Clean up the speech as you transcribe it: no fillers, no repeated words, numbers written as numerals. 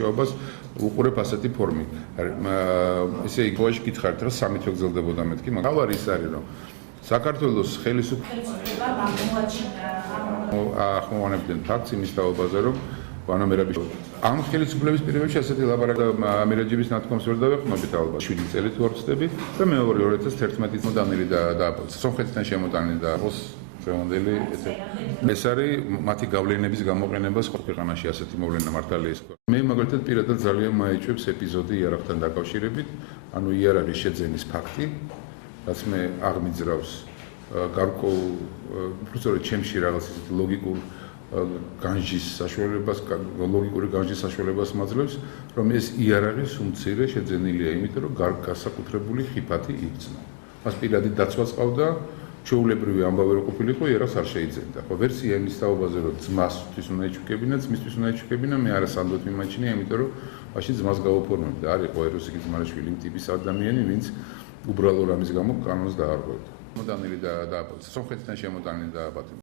მუშაობას უყურებ ასეთი ფორმით. ესე იგი, ყოველში გითხარით, რომ სამი თვე გრძელდებოდა მეთქი, მაგრამ თავარი ის არის, რომ საქართველოს ხელისუფლება ახმოვანებდნენ ფაქტს იმის თაობაზე, რომ ვანამერების ამ ხელისუფლების პირობებში ასეთი ლაპარაკი ამირეჯიბის ნათქვამს ვერ დავეყნობით ალბათ 7 წელი თუ არ ვწდები და მეორე 2011 მოდანილი დააპოცა. სომხეთიდან შემოტანილი და დღევანდელი ეს არის მათი გავლენების გამოყენება სხვა ქვეყანაში ასეთი მოვლენა მართალია ის. მე მაგალითად პირადად ძალიან მაეჭვებს ეპიზოდი იარაღთან დაკავშირებით, ანუ იარაღის შეძენის ფაქტი, რაც მე აღმიძრავს გარკვეულ უბრალოდ ჩემში რაღაც ისეთი ლოგიკურ განჯის საშუალებას, ლოგიკური განჯის საშუალებას მაძლევს, რომ ეს იარაღის უმცირე შეძენილია, იმიტომ რომ განსაკუთრებული ხიფათი იგრძნო. მას პირადი დაცვაც ყავდა, ჩვეულებრივი ამბავი რო ყოფილიყო, იარაღს არ შეიძენდა. ხო, ვერსია იმის თაობაზე, რომ ძმასთვის უნდა ეჩუქებინა, ძმისთვის უნდა ეჩუქებინა, მე არასანდოდ მიმაჩნია, იმიტომ რომ მაშინ ძმას გაუფორმებდა. არ იყო ეროსიკი ძმარაშვილი ტიპის ადამიანი, ვინც უბრალო რამის გამო კანონს დაარღვევდა. მოდანილი დააპოცა. სომხეთიდან შემოტანილი დააპატიმრა.